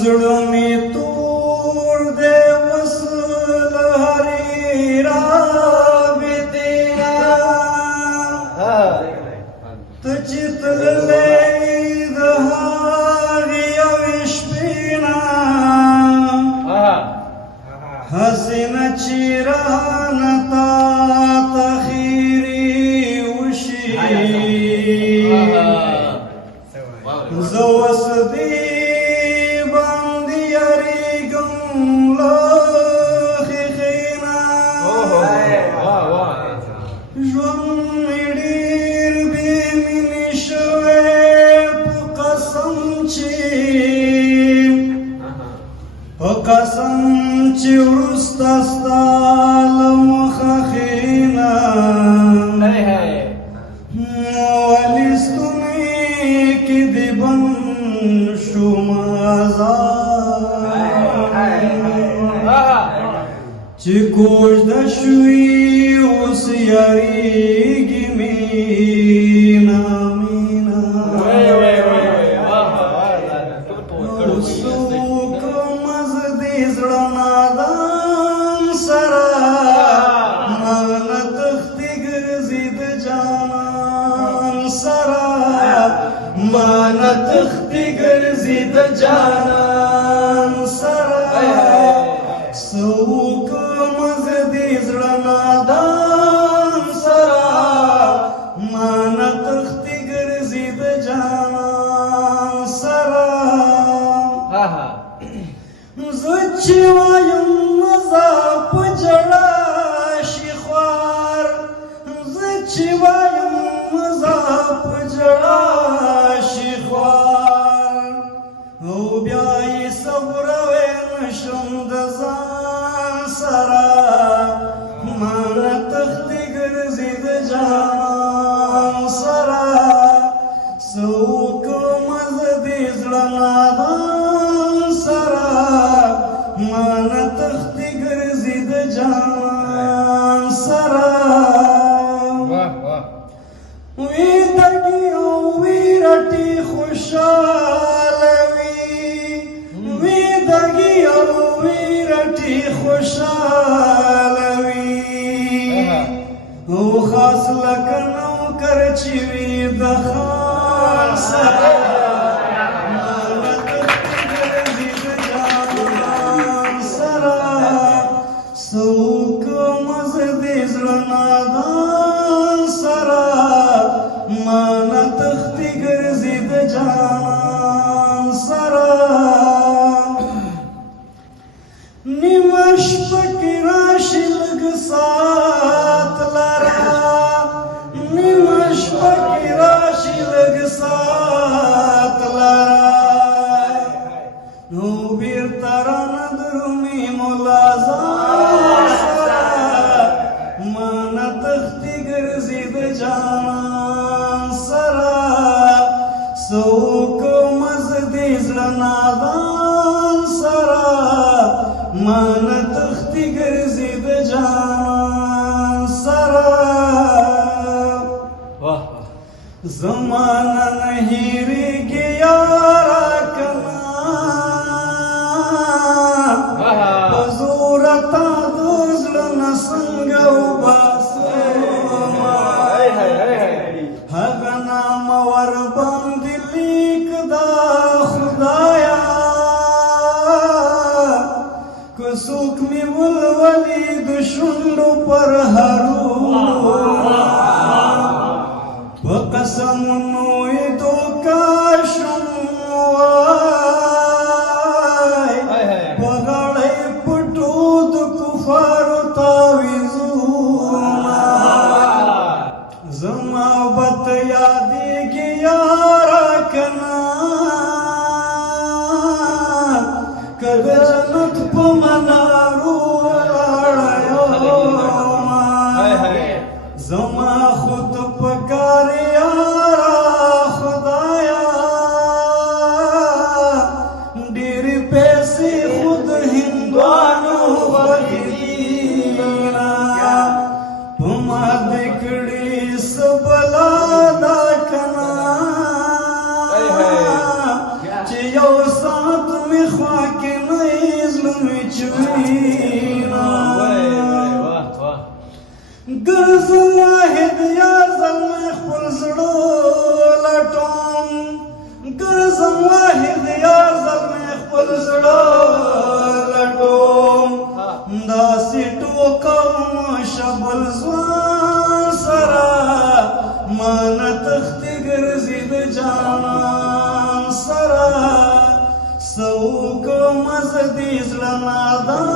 زړه مې تور دی اوس له هرې رابطې نه ته چې تللی د هغې یوې شپې نه هسې نه چې رانه تا ته خیرې وشي زه اوس دې باندې یارېږم له ښیښې نه ژوند مې ډېر بې مینې شوی په قسم چې وروسته ستا له مخه کښېنه ولې ستونی کې دې بند شوم چې کوژده شوي اوس یارېږي مینه زړه نادان سره مانه تختې ګرځي د جانان سره مانه تختې ګرځي د جانان سره څه وکړم زه دې زړه نادان سره مانه تختې ګرځي د جانان سره زه چې وایم مزه په ژړا شي خوار زه چې وایم مزه په ژړا شي خوار او بیا یې صبروی نشم د ځان سره مانه تختې ګرځي د جانان سره څه وکړم زه دې زړه نادان سره مانه تختې ګرځي د جانان سره ویدګي او ویرټي خوشاله وي ویدګي او ویرټي خوشاله وي او خاص لکه نوکر چې وي د خان سره څه وکړم زه دې زړه نادان سره مانه تختې ګرځي د جانان سره نیمه شپه کې راشي لږ ساعت لره نیمه شپه کې راشي لږ ساعت لره نو بیرته رانه درومي ملازم سره مانه تختې ګرځي د جانان سره څه وکړم زه دې زړه نادان سره مانه تختې ګرځي د جانان سره زمانه نه هېرېږي یاره کنه په زوره تا د زړه نه څنګه وباسمه هغه نامه ورباندې لیکده خدایه که څوک مې ولولي د شونډو پر هرونه په قسمونو یې دوکه شم وای په غاړه یې پټو د کفارو تعویذونه زما به ته یادېږي یاره کنه که د جنت په منارو ولاړه زما خود پکار یاره خدایا ډېرې پیسې خود هندوانو وغیرې په ما دې کړي څه بلا ده کنه چې یو ساعت مې مانا تختی گرزی د جانان سرا سوکو مزدی زړه نادان